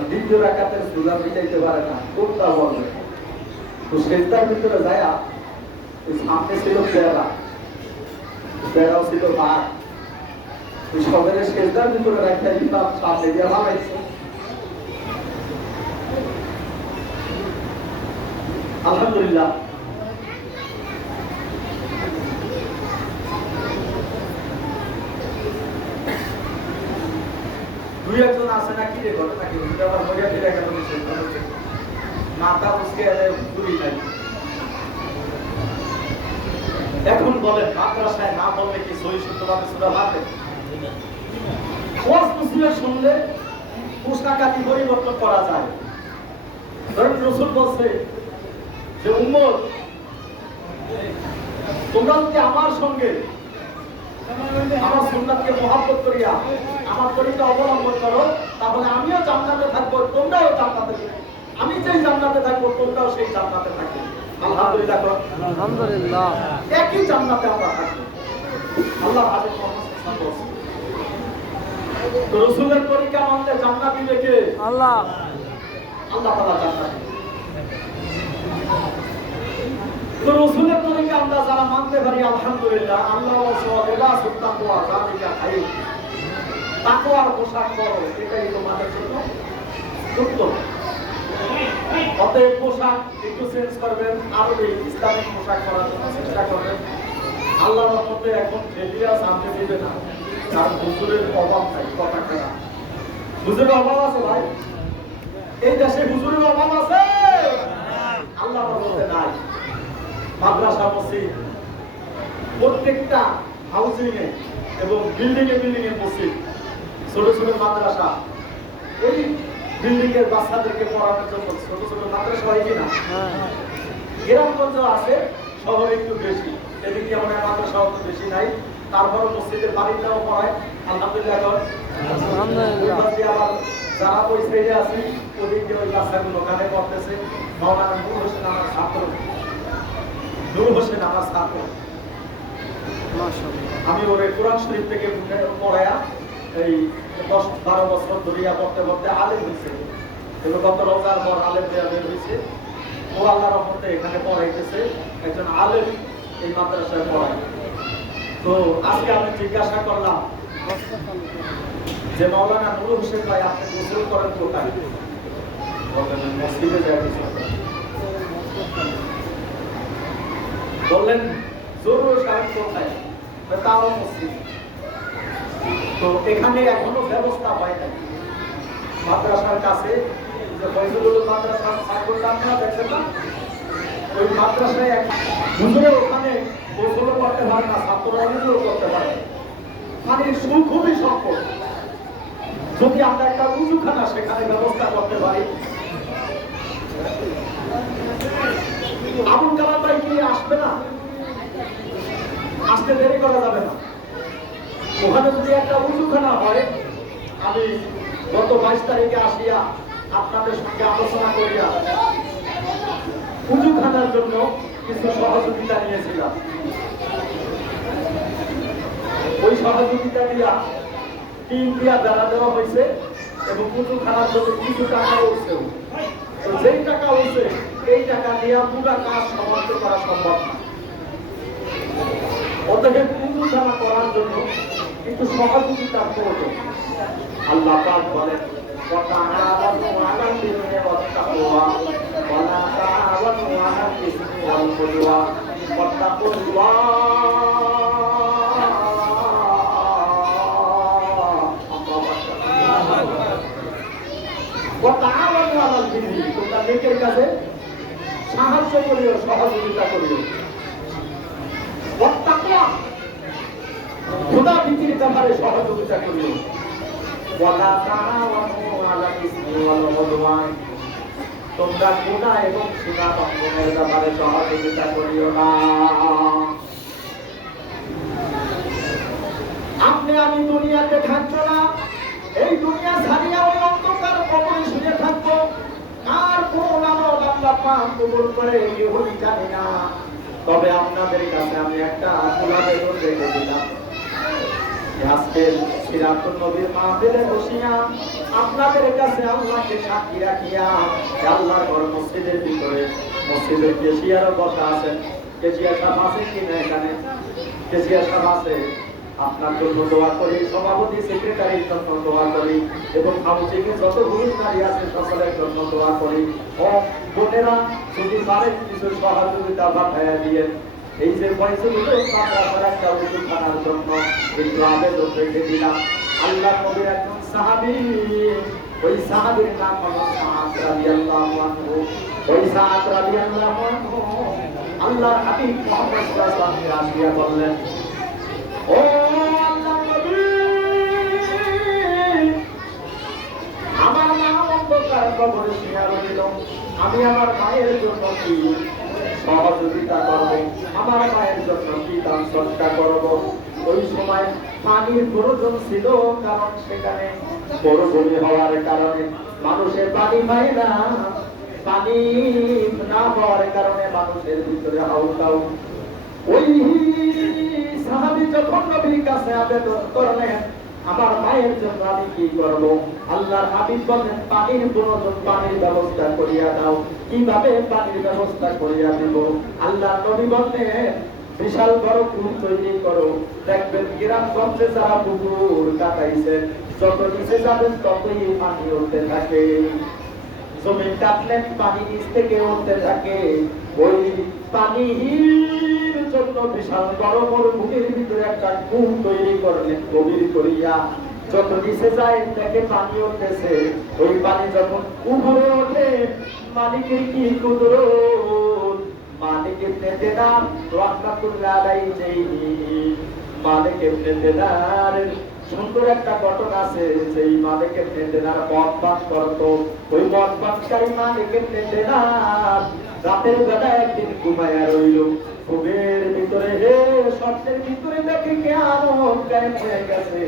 দ্বিতীয় রাখাতে সূরা মিলাইতে পারে না, কোনটা বলবে? তো সেজদার ভিতরে যায় সামনে ছিল বেড়াও ছিল ভাগ, সবের সেজদার ভিতরে রাখতে ইমাম সামনে দিয়ে ভাবাইছে। আলহামদুলিল্লাহ দুই একজন আছে নাকি রে ঘটনা কি আমার মজা দিয়ে কেন মাথা উসকে ঘুরি নাই। এখন বলেন মাদ্রাসায় না বললে কি সহি শুদ্ধভাবে সূরা পাবে? ওয়াজ নসিহত শুনলে পোশাক আদি পরিবর্তন করা যায়। ধরুন রাসূল বলছে যে উম্মত তোমরা যদি আমার সঙ্গে আমার সুন্নাতকে মহব্বত করিয়া আমার তরিকা অবলম্বন করো তাহলে আমিও জান্নাতে থাকবো, তোমরাও জান্নাতে থাকবে। আমি যেই জান্নাতে থাকবো তোমরাও সেই জান্নাতে থাকবে। আলহামদুলিল্লাহ, আলহামদুলিল্লাহ। একই জান্নাতে আমরা থাকবো। আল্লাহ হাবিব মুহাম্মদ সাল্লাল্লাহু আলাইহি ওয়াসাল্লাম তো রাসূলের তরিকা মানলে জান্নাত দিবে কে? আল্লাহ। আল্লাহ তাআলা জান্নাত দিবে। তো রাসূলের তরিকা আমরা যারা মানতে পারি আলহামদুলিল্লাহ, আল্লাহ ওয়া সুবহানাহু যালিকা খায়র, তাকওয়ার পোশাক পরো, এটাই তোমাদের জন্য উত্তম। অতএব পোশাক একটু চেঞ্জ করবেন, আরো ইসলামিক পোশাক পরার জন্য চেষ্টা করবেন। আল্লাহর রহমতে এখন ফেলিয়া সামনে দিবে না, কারণ হুজুরের অভাব নাই। কথা কেনা হুজুরের অভাব আছে ভাই? এই দেশে হুজুরের অভাব আছে? আল্লাহর রহমতে নাই। মাদ্রাসা মসজিদ প্রত্যেকটা হাউজিং এ এবং বিল্ডিং এ মসজিদ, ছোট ছোট মাদ্রাসা, ওই বিল্ডিং এর বাচ্চাদেরকে পড়ানোর জন্য ছোট ছোট মাদ্রাসা হয় কিনা? গ্রামগঞ্জ আছে, শহরে একটু বেশি, এদিকে আমাদের মাদ্রাসা অত বেশি নাই। তারপরে মসজিদের বাড়িটাও পড়ায় আলহামদুলিল্লাহ। আবার যারা ওই সাইডে আছে ওদিকে ওই বাচ্চাগুলো ওখানে পড়তেছে। মাওলানা নূর হোসেন আমার ছাত্র, নূর হোসেন আমার ছাত্র। আমি ওরে কোরআন শরীফ থেকে পড়ায়া এই 10-12 বছর ধরিয়া পড়তে পড়তে আলেম হয়েছে, এবং গত রোজার পর আলেম দেয়া বের হয়েছে। ও আল্লাহর রহমতে এখানে পড়াইতেছে, একজন আলেম এই মাদ্রাসায় পড়ায়। তো আজকে আমি জিজ্ঞাসা করলাম যে মাওলানা নুরুল হোসেন ভাই আপনি গোসল করেন কোথায়? বললেন মসজিদে যাই কিছু। বললেন জরুর সাহেব কোথায়? তাও মসজিদ। তো এখানে এখনো ব্যবস্থা হয় নাই মাদ্রাসার কাছে যে ফয়জুল মাদ্রাসা ছাত্ররা আপনারা দেখছেন না, ওই মাদ্রাসায় এক হুজুরে ওখানে গোসল করতে পারে না, ছাত্ররা নিজেও করতে পারে না। পানির খুবই সংকট। যদি আমরা একটা উজুখানা সেখানে ব্যবস্থা করতে পারি, আবুল কালাম ভাই কি আসবে না? আসতে দেরি করা যাবে না। ওখানে যদি একটা উজুখানা হয়, আমি গত 22 তারিখে আসিয়া আপনাদের সঙ্গে আলোচনা করিয়া উজুখানার জন্য কিছু সহযোগিতা নিয়েছিলাম। ওই সহযোগিতা দিয়া টিম দিয়া বেড়া দেওয়া হয়েছে এবং উজুখানার জন্য কিছু টাকা উঠছেও। তো যেই টাকা উঠছে এই টাকা দিয়া পুরা কাজ সমাপ্ত করা সম্ভব না। অতএব উজুখানা করার জন্য কিন্তু সহযোগিতা প্রয়োজন। আল্লাহ পাক বলেন وتعاونوا على البر والتقوى ولا تعاونوا على الإثم والعدوان واتقوا الله وتعاونوا على البر তোমরা নেকের কাজে সাহায্য করিও, সহযোগিতা করিও। ওয়াত্তাকওয়া খোদা ভীতির ব্যাপারে সহযোগিতা করিও। ওয়ালা তাআওয়ানু আলাল ইসমি ওয়াল উদওয়ান তোমরা গুনাহ এবং সীমা লঙ্ঘনের ব্যাপারে সহযোগিতা করিও না। আপনি আমি দুনিয়াতে থাকবো না, এই দুনিয়া ছাড়িয়া ওই অন্ধকার কবরে শুয়ে থাকবো। আর কোন আমল আল্লাহ পাক কবুল করে কেউই জানে না। তবে আপনাদের কাছে আমি একটা আবেদন রেখে দিলাম, আজকের সিরাতুন নবীর মাহফিলে বসিয়া আপনাদের কাছে আল্লাহকে সাক্ষী রাখিয়া, আল্লাহর ঘর মসজিদের ভিতরে, মসজিদের কেশিয়ারও কথা আছেন, কেশিয়ার সাহেব আছে কিনা এখানে? কেশিয়ার সাহেব আছে, আপনার জন্য দোয়া করি, সভাপতি সেক্রেটারির জন্য দোয়া করি এবং হাউজিংয়ে যত পুরুষ নারী আছে সকলের জন্য দোয়া করি। ও বোনেরা যদি পারেন কিছু সহযোগিতা পাঠাইয়া দিয়ে এই যে পয়সাগুলো মাদ্রাসার একটা উজুখানার জন্য একটু আবেদন রেখে দিলাম। আল্লাহ নবীর একজন সাহাবী, ওই সাহাবীর নাম হলো সাদ রাদিয়াল্লাহু আনহু। ওই সাদ রাদিয়াল্লাহু আনহু আল্লাহর হাবিব মুহাম্মদ সাল্লাল্লাহু আলাইহি ওয়াসাল্লাম আসিয়া বললেন, ও আল্লাহর নবী, আমার মা অন্ধকার কবরে শুয়ে রইল, আমি আমার মায়ের জন্য কি সহযোগিতা করব, আমার মায়ের জন্য কি দান সৎকার করব? ওই সময় পানির প্রয়োজন ছিল, কারণ সেখানে মরুভূমি হওয়ার কারণে মানুষের পানি পায় না। পানি না হওয়ার কারণে মানুষের ভিতরে হাউকাউ। ওই সাহাবী যখন নবীর কাছে আবেদন করলেন, আমার মায়ের জন্য আমি কি করব? আল্লাহর হাবিব বলেন, পানির প্রয়োজন, পানির ব্যবস্থা করিয়া দাও। কিভাবে পানির ব্যবস্থা করিয়া দেব? আল্লাহর নবী বলেন, বিশাল বড় পুকুর তৈরি করো। দেখবেন গ্রামগঞ্জে যারা পুকুর কাটাইছে, যত নিচে যাবেন ততই পানি উঠতে থাকে। জমি কাটলেন, পানি নিচ থেকে উঠতে থাকে। ওই পানির জন্য বিশাল বড় মরুভূমির ভিতরে একটা কূপ তৈরি করলেন গভীর করিয়া। যত নিচে যায় দেখে পানি উঠতেছে। ওই পানি যখন উপরে ওঠে, মালিকের কি কুদরত! মালিক ইবনে দিনার রাহমাতুল্লাহ আলাইহি, মালিক ইবনে দিনারের সুন্দর একটা ঘটনা আছে। সেই মালিক ইবনে দিনার মদ পান করতো। ওই মদ পানকারী মালিক ইবনে দিনার রাতের বেলা একদিন ঘুমায়া রইল। ঘুমের ভিতরে স্বপ্নের ভিতরে দেখে কিয়ামত কায়েম হয়ে গেছে।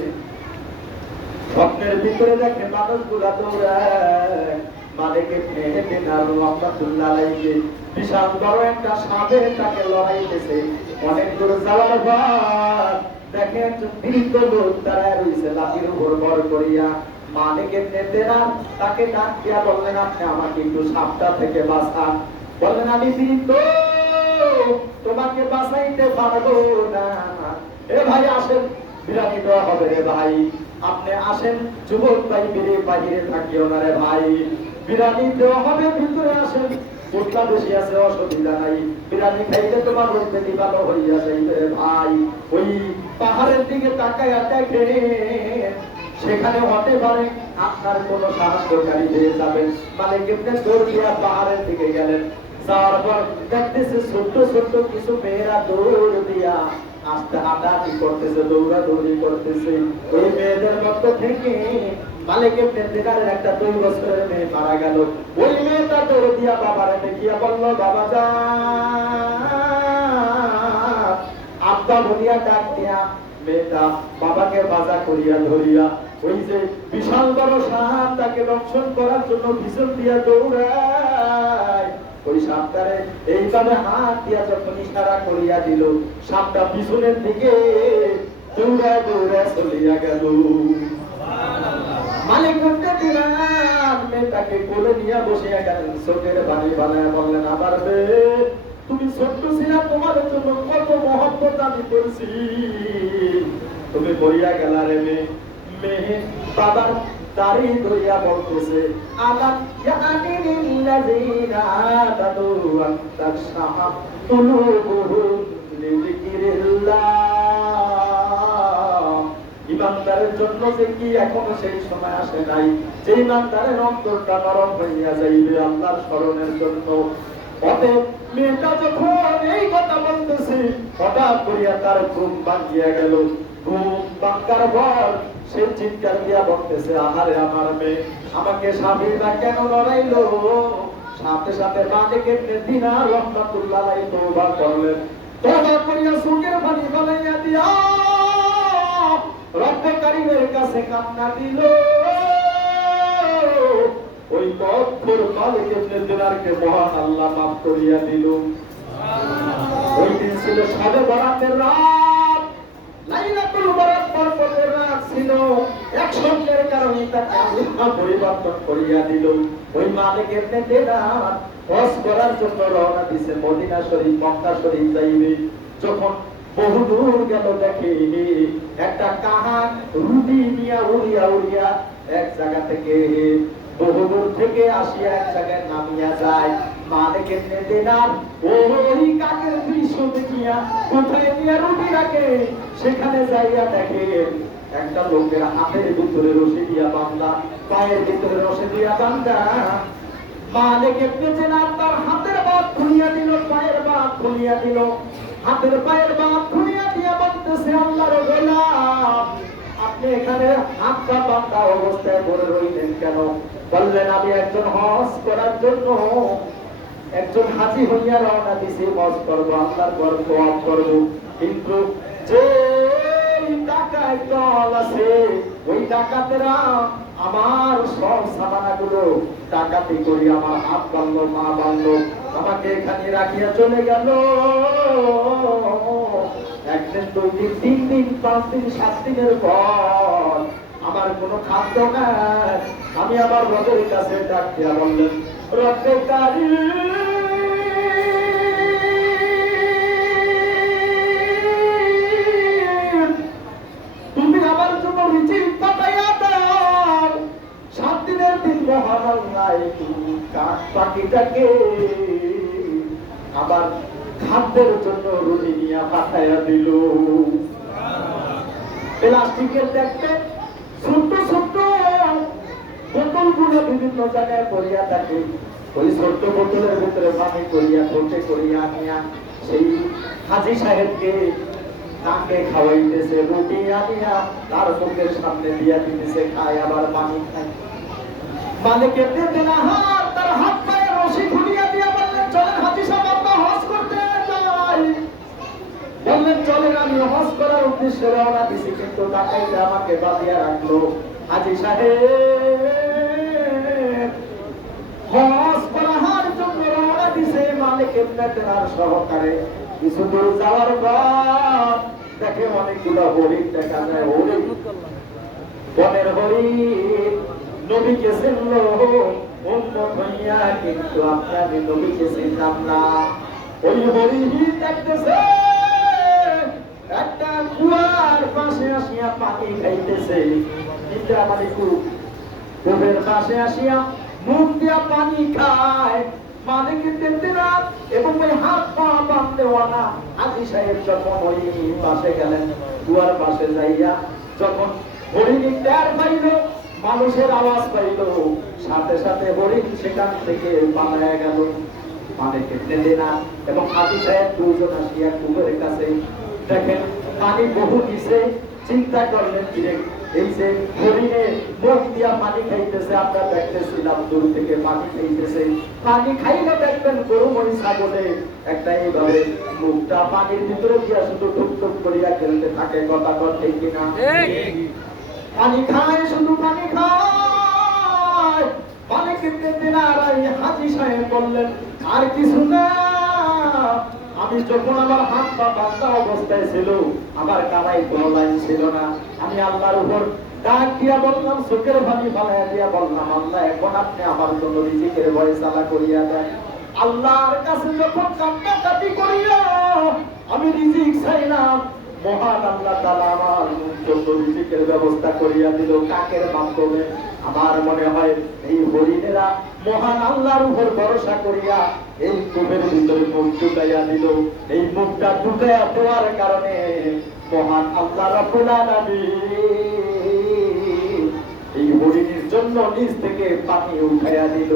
স্বপ্নের ভিতরে দেখে মানুষগুলা দৌড়ায়। মালিক ইবনে দিনার রাহমাতুল্লাহ আলাইহি বিশাল বড় একটা সাপে তাকে লড়াইতেছে। অনেক দূর যাওয়ার পর দেখে একজন বৃদ্ধ লোক দাঁড়ায় রয়েছে লাঠির উপর ভর করিয়া। মালিক ইবনে দিনার তাকে ডাক দিয়া বললেন, আপনি আমাকে একটু সাপটা থেকে বাঁচান। বললেন, আমি বৃদ্ধ, তোমাকে বাঁচাইতে পারবো না। এ ভাই আসেন, বিরানি দেওয়া হবে রে ভাই। আপনি আসেন যুবক ভাই, বাহিরে থাকিও না রে ভাই, বিরানি দেওয়া হবে, ভিতরে আসেন, পোটলা বেশি আছে, অসুবিধা নাই, বিরানি খাইতে তোমার রোগ বেদি ভালো হইয়া যাইবে রে ভাই। ওই পাহাড়ের দিকে তাকাইয়া দেখেন, সেখানে হতে পারে আপনার কোন সাহায্যকারী পেয়ে যাবেন। মানে কেমনে দৌড় দিয়া পাহাড়ের দিকে গেলেন, যাওয়ার পর দেখতেছে ছোট্ট ছোট্ট কিছু মেয়েরা দৌড় দিয়া আস্তে হাঁটাহাঁটি করতেছে, দৌড়াদৌড়ি করতেছে। ওই মেয়েদের মধ্যে থেকে মালিক ইবনে দিনারের একটা 2 বছরের মেয়ে মারা গেল। ওই মেয়েটা দৌড় দিয়া বাবারে দেখিয়া বলল, বাবা যান, আব্বা বলিয়া ডাক দিয়া মেয়েটা বাবাকে বাজা করিয়া ধরিয়া ওই যে বিশাল বড় সাপ তাকে রক্ষণ করার জন্য পিছন দিয়া দৌড়ায়। ওই সাপটারে এইভাবে হাত দিয়া যখন ইশারা করিয়া দিল, সাপটা পিছনের দিকে দৌড়ায় দৌড়ায় চলিয়া গেল। মালিক ইবনে দিনার মেয়েটাকে কোলে নিয়ে বসিয়া গেলেন, চোখের পানি বানায় বললেন, আবার বে তুমি ছোট্ট ছিলা, তোমার জন্য কত মহব্বত আমি করছি, তুমি বইয়া গেলা রে মেয়ে। মেয়ে বাবার দাড়ি ধরিয়া বলতেছে, আলা ইয়ানিল্লাযিনা আমানু ওয়া তাশহা কুলুবুহুম লিযিকরিল্লাহ। ইমানদারের জন্য যে কি এখনো সেই সময় আসে নাই, যে ইমানদারের অন্তরটা নরম হইয়া যাইবে আল্লাহর স্মরণের জন্য। অতএব মেয়েটা যখন এই কথা বলতেছে, হঠাৎ করিয়া তার ঘুম ভাঙিয়া গেল। ঘুম ভাঙার পর সে চিৎকার দিয়া বলতেছে, আহারে আমার মেয়ে, আমাকে স্বামীরা কেন লড়াইলো? সাথে সাথে মালিক ইবনে দিনার রাহমাতুল্লাহ আলাইহি তওবা করলেন। তওবা করিয়া চোখের পানি ফেলাইয়া দিয়া রব্বে কারীমের কাছে কান্না দিল। ওই কঠোর মালিক ইবনে দিনারকে মহান আল্লাহ মাফ করিয়া দিল। ওই দিন ছিল শবে বরাতের রাত, লাইলাতুল বরাত বরকতের রাত ছিল। একসঙ্গের কারণে তাকে আল্লাহ পরিবর্তন করিয়া দিল। ওই মালিক ইবনে দিনার হজ করার জন্য রওনা দিছে, মদিনা শরীফ মক্কা শরীফ যাইবে। যখন বহু দূর গেল, দেখে একটা কাহান রুটি নিয়ে উড়িয়া উড়িয়া এক জায়গা থেকে বহু দূর থেকে আসিয়া এক জায়গায় নামিয়া যায়। মালিক ইবনে দিনার ওই কাকের দৃশ্য দেখিয়া কোথায় নিয়ে রুটি রাখে, সেখানে যাইয়া দেখে একটা লোকের হাতের ভিতরে রশি দিয়া বাঁধা, পায়ের ভিতরে রশি দিয়া বাঁধা। মালিক ইবনে দিনার তার হাতের বাঁধ খুলিয়া দিল, পায়ের বাঁধ খুলিয়া দিল, হাতের পায়ের বাঁধ খুলিয়া দিয়া বলতেছে, আল্লাহর গোলাম, আপনি এখানে হাতটা বাঁধা অবস্থায় পড়ে রইলেন কেন? বললেন, আমি একজন হজ করার জন্য একজন হাজী হইয়া রওনা দিছি, হজ করবো, আল্লাহর ঘর তওয়াফ করব। কিন্তু যে ডাকাত দল আছে, ওই ডাকাতেরা আমার সব সামানাগুলো ডাকাতি করি আমার হাত বাঁধলো, মা বাঁধলো, আমাকে এখানে রাখিয়া চলে গেল। একদিন, 2 দিন, 3 দিন, 5 দিন, 7 দিনের পর আমার কোনো খাদ্য নাই। আমি আমার রবের কাছে ডাক দিয়া বললেন, রব্বে কারীম, তুমি আমার জন্য রিজিক পাঠাইয়া দাও। 7 দিনের দিন মহান আল্লাহ তুমি কাক পাখিটাকে আবার খাদ্যের জন্য রুটি নিয়ে পাঠাইয়া দিল। প্লাস্টিকের দেখতে ছোট্ট ছোট্ট বোতলগুলো বিভিন্ন জায়গায় পড়িয়া থাকে, ওই ছোট্ট বোতলের ভিতরে পানি করিয়া ঠোঁটে করিয়া আনিয়া সেই হাজী সাহেবকে তাকে খাওয়াইতেছে, রুটি আনিয়া তার মুখের সামনে দিয়া দিতেছে, খায় আবার পানি খায়। মালিক ইবনে দিনার তার হাত পায়ে রশি খুলিয়া দিয়া বললেন, চলেন হাজী সাহেব, আমরা হজ করতে যাই। বললেন, চলেন, আমি হজ করার উদ্দেশ্যে রওনা দিছি, কিন্তু ডাকাইতে আমাকে বাঁধিয়া রাখলো। হাজী সাহেব হজ করার জন্য রওনা দিছে মালিক ইবনে দিনার সহকারে। কিছু দূর যাওয়ার পর দেখে অনেকগুলো হরিণ দেখা যায়, হরিণ, বনের হরিণ। নবীকে চিনলো উম্মত হইয়া, কিন্তু আপনার নবীকে চিনলাম না। ওই হরিণ দেখতেছে একটা কুয়ার পাশে আসিয়া পানি খাইতেছে। নিদ্রা মানে কূপের পাশে আসিয়া মুখ দিয়া পানি খায়। মালিকের তেতেরা এবং ওই হাত পা বাঁধতেওয়ালা হাজী সাহেব যখন ওই পাশে গেলেন, কুয়ার পাশে যাইয়া যখন হরিণী টের পাইল, মানুষের আওয়াজ পাইল, সাথে সাথে হরিণ সেখান থেকে পালায়া গেল। মালিকের তেতেরা এবং হাজী সাহেব দুজন আসিয়া কূপের কাছে দেখেন পানি বহু নিচে। চিন্তা করলেন কিরে, এই যে হরিণে মুখ দিয়া পানি খাইতেছে, আমরা দেখতেছিলাম দূর থেকে পানি খাইতেছে। পানি খাইলে দেখবেন গরু মরি ছাগলে একটা এইভাবে মুখটা পানির ভিতরে দিয়া শুধু টুক টুক করিয়া খেলতে থাকে। কথা ঠিক কিনা? পানি খায়, শুধু পানি খায়। পানি কিনতে দিনার হাজী সাহেব বললেন আর কিছু না, আমি যখন আমার হাত পা বাঁধা অবস্থায় ছিল, আমার কামাই কোনো লাইন ছিল না, আমি আল্লাহর উপর ডাক দিয়া বললাম, চোখের পানি ফালাইয়া দিয়া বললাম, আল্লাহ এখন আপনি আমার জন্য রিজিকের ফয়সালা করিয়া দেন। আল্লাহর কাছে যখন কান্নাকাটি করিয়া আমি রিজিক চাইলাম, মহান আল্লাহ তাআলা আমার জন্য রিজিকের ব্যবস্থা করিয়া দিল। কাকের মাধ্যমে? আমার মনে হয় এই হরিণেরা মহান আল্লাহর উপর ভরসা করিয়া এই কূপের ভিতরে মুখ ঢুকাইয়া দিল। এই মুখটা ঢুকাইয়া দেওয়ার কারণে মহান আল্লাহ রাব্বুল আলামিন এই হরিণের জন্য নিচ থেকে পানি উঠাইয়া দিল।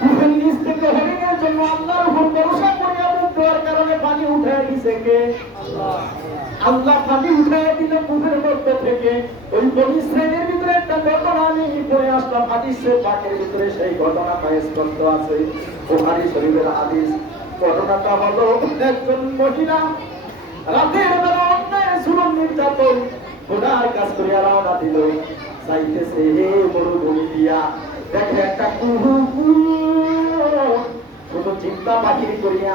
কূপের নিচ থেকে হরিণের জন্য আল্লাহর উপর ভরসা করিয়া মুখ দেওয়ার কারণে পানি উঠাইয়া দিছে কে? আল্লাহ পানি উঠাইয়া দিল কূপের মধ্যে থেকে। ওই বনি ইসরাইলের ভিতরে একটা ঘটনা আমি পড়ে আসলাম, হাদিসে পাকের ভিতরে সেই ঘটনাটা স্পষ্ট আছে, বুখারী শরীফের হাদিস। ঘটনাটা হলো একজন মহিলা রাতের বেলা অন্যায় জুলুম নির্যাতন খোদার কাজ করিয়া রওনা দিল, যাইতেছে হে মরুভূমি দিয়া, দেখে একটা কুহু শুধু চিন্তা বাহির করিয়া